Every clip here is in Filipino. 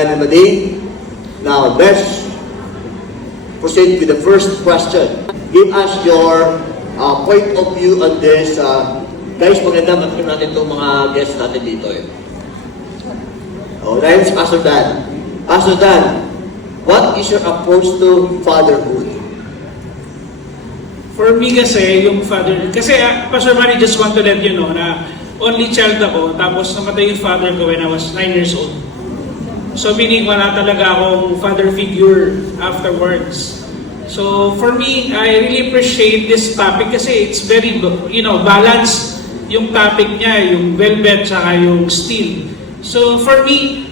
Daniel Mading. Now, let's proceed with the first question. Give us your point of view on this. Guys, maganda makinig natin itong mga guests natin dito. Dahil si Pastor Dan. Pastor Dan, what is your approach to fatherhood? For me kasi, yung father, kasi Pastor Manny, just want to let you know na only child ako, tapos namatay yung father ko when I was 9 years old. So meaning wala talaga akong father figure afterwards. So for me, I really appreciate this topic kasi it's very, balanced yung topic niya, yung velvet saka yung steel. So for me,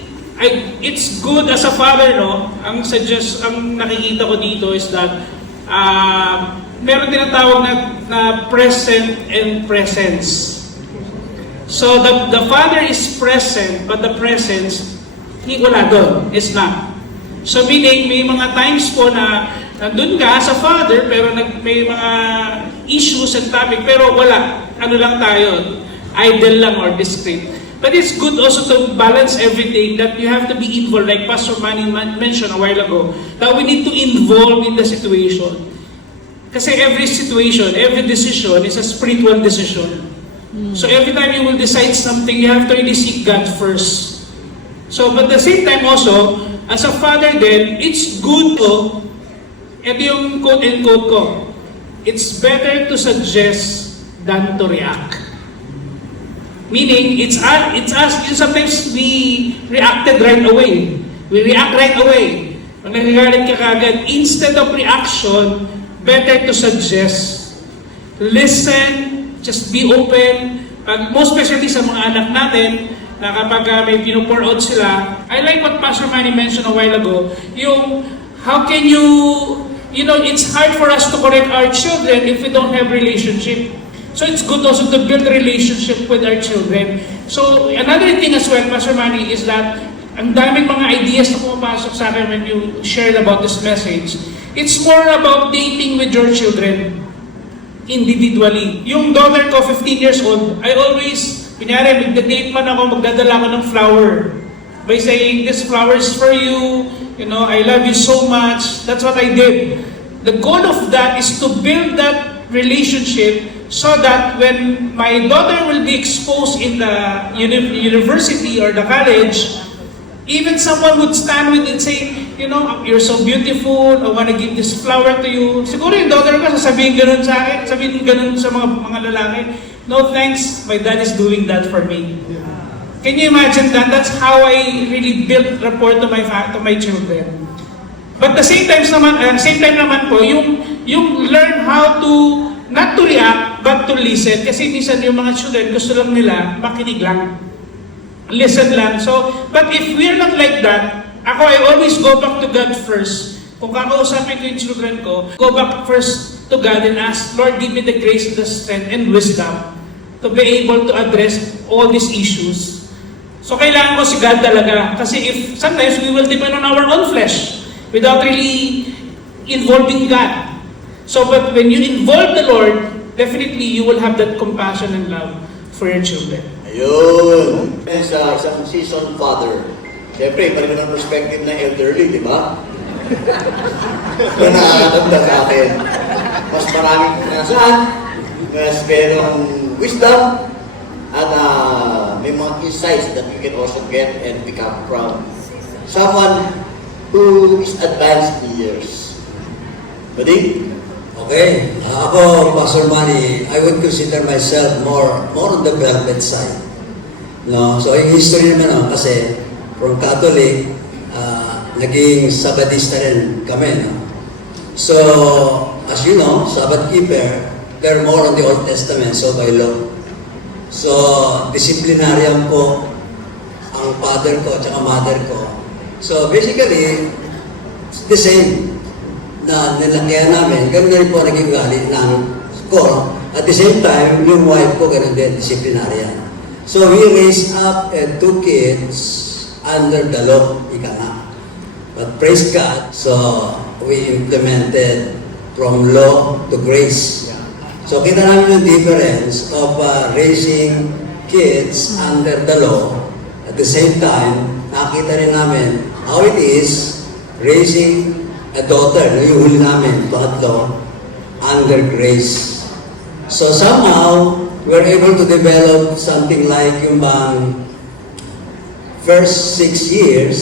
it's good as a father, no? Ang nakikita ko dito is that meron tinatawag na present and presence. So the father is present, but the presence, wala doon, is not. So meaning, may mga times po na nandun ka sa father, pero may mga issues and topic, pero wala. Ano lang tayo, idle lang or discreet. But it's good also to balance everything, that you have to be involved, like Pastor Manny mentioned a while ago, that we need to involve in the situation. Kasi every situation, every decision is a spiritual decision. So every time you will decide something, you have to really seek God first. So, but at the same time also, as a father then, it's good to, ito yung quote and quote ko, it's better to suggest than to react. Meaning, it's us, sometimes we reacted right away. We react right away. Pag nagagalit ka kagad, instead of reaction, better to suggest. Listen, just be open. Most especially sa mga anak natin, na kapag may pinupour out sila, I like what Pastor Manny mentioned a while ago, yung how can it's hard for us to correct our children if we don't have relationship. So it's good also to build a relationship with our children. So another thing as well, Pastor Manny, is that ang daming mga ideas na pumapasok sa akin when you shared about this message. It's more about dating with your children individually. Yung daughter ko, 15 years old, I always, kunyari, magda-date man ako, magdadala ko ng flower. By saying, this flower is for you, I love you so much. That's what I did. The goal of that is to build that relationship so that when my daughter will be exposed in the university or the college, even someone would stand with it and say, you're so beautiful, I want to give this flower to you. Siguro yung daughter ko, sasabihin ganun sa akin, sabihin ganun sa mga lalaki, no thanks, my dad is doing that for me. Can you imagine that? That's how I really built rapport to my children. But the same time naman po, yung learn how to, not to react, but to listen. Kasi minsan yung mga children, gusto lang nila, makinig lang. Listen lang. So, but if we're not like that, I always go back to God first. Kung kakausapin ko yung children ko, go back first to God and ask, Lord, give me the grace, the strength, and wisdom to be able to address all these issues. So, kailangan ko si God talaga. Kasi sometimes we will depend on our own flesh without really involving God. So, but when you involve the Lord, definitely you will have that compassion and love for your children. Ayun. Sa isang seasoned father, siyempre, iba rin ang perspective na elderly, di ba? Kaya nakakatanda sa akin. Mas maraming pinasaan, mas merong wisdom, at may mga insights that you can also get and pick up from someone who is advanced in years. Mading? Okay. Ako, Pastor Manny, I would consider myself more on the velvet side. No? So, yung history naman kasi from Catholic, naging Sabbatista rin kami. No? So, as you know, Sabbath keeper, they're more on the Old Testament, so by law. So, disciplinarian po ang father ko at mother ko. So, basically, it's the same na nilakihan namin, ganun na rin po naging galit ng ko. At the same time, yung wife ko, ganun din, disciplinarian. So, we raised up 2 kids under the law, ika nga. But praise God, so we implemented from law to grace. So, kita namin yung difference of raising kids under the law. At the same time, nakita rin namin how it is raising a daughter, yung huli namin, pangatlo, under grace. So somehow, we're able to develop something like yung bang first 6 years,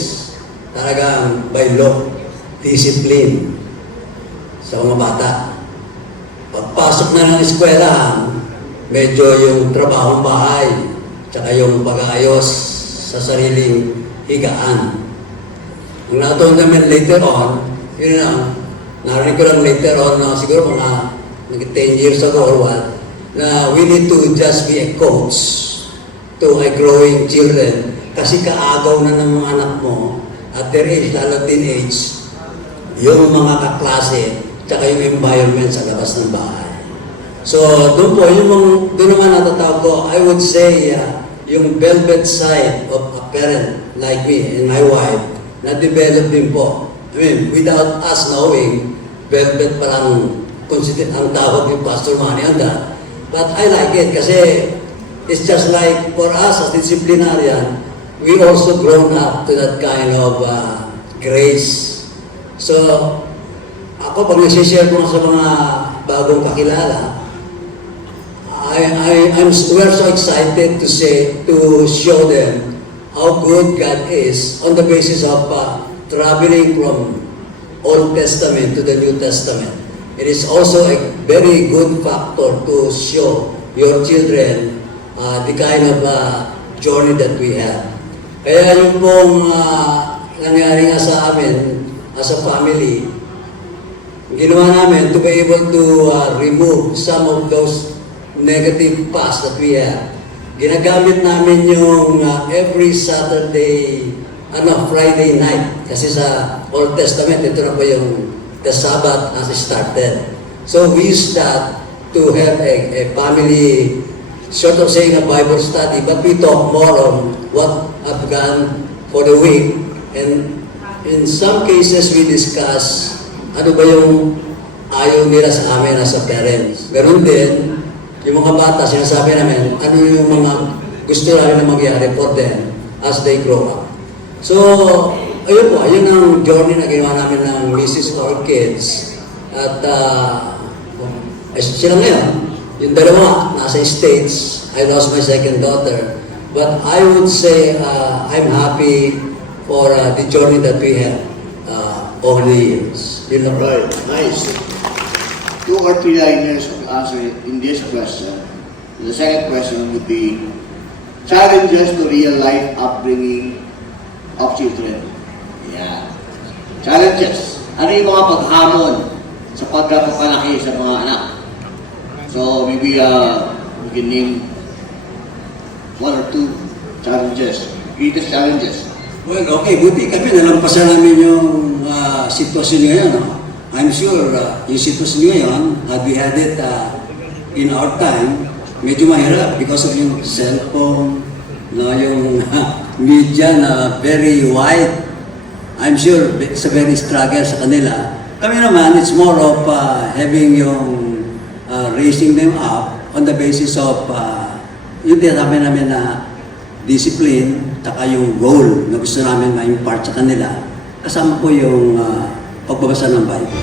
talagang by law, discipline sa mga bata. Pagpasok na ng eskwelahan, medyo yung trabahong bahay, tsaka yung pag-aayos sa sariling higaan. Ang natuon namin later on, yun lang, narinig ko lang later on na siguro mga 10 years ago or what, na we need to just be a coach to a growing children kasi kaagaw na ng mga anak mo at their age, lalo teenage, yung mga kaklase tsaka yung environment sa labas ng bahay. So, doon po, doon naman natatawag ko, I would say, yung velvet side of a parent like me and my wife, na-develop din po. I mean, without us knowing, velvet parang considered ang tawag ni Pastor Manny Anda. But I like it kasi it's just like for us as disciplinarian, we also grown up to that kind of grace. So, ako pag nagsishare ko sa mga bagong kakilala, we're so excited to show them how good God is on the basis of traveling from Old Testament to the New Testament. It is also a very good factor to show your children the kind of journey that we have. Kaya yung pong nangyari nga sa amin as a family, ginawa namin to be able to remove some of those negative past that we have. Ginagamit namin yung every Saturday, Friday night. Kasi sa Old Testament, ito na po yung the Sabbath as it started. So we use that to have a family, sort of saying a Bible study, but we talk more on what I've done for the week. And in some cases, we discuss ano ba yung ayaw nila sa amin as a parents. Meron din, yung mga bata, sinasabi namin, ano yung mga gusto namin na mangyari for them as they grow up. So, ayun po, ayun ang journey na ginawa namin ng Mrs. Our Kids. At sila ngayon, yung dalawa, nasa States. I lost my second daughter. But I would say I'm happy for the journey that we had over the years. Yun lang. Right, nice. 2 or 3 liners of answer in this question. The second question would be challenges to real life upbringing of children. Yeah. Challenges. Ano yung mga paghamon sa pagpapalaki sa mga anak? So maybe we can name 1 or 2 challenges. Greatest challenges. Well, okay, buti kami nalampasan namin yung sitwasyon ngayon. No? I'm sure yung sitwasyon ngayon, had we had it in our time, medyo mahirap because of yung cellphone, no, yung media na very wide. I'm sure it's a very struggle sa kanila. Kami naman, it's more of having yung raising them up on the basis of yung tinasabi namin na discipline, taka yung goal na gusto namin ma-impart sa kanila. Kasama po yung pagbabasa ng Bible.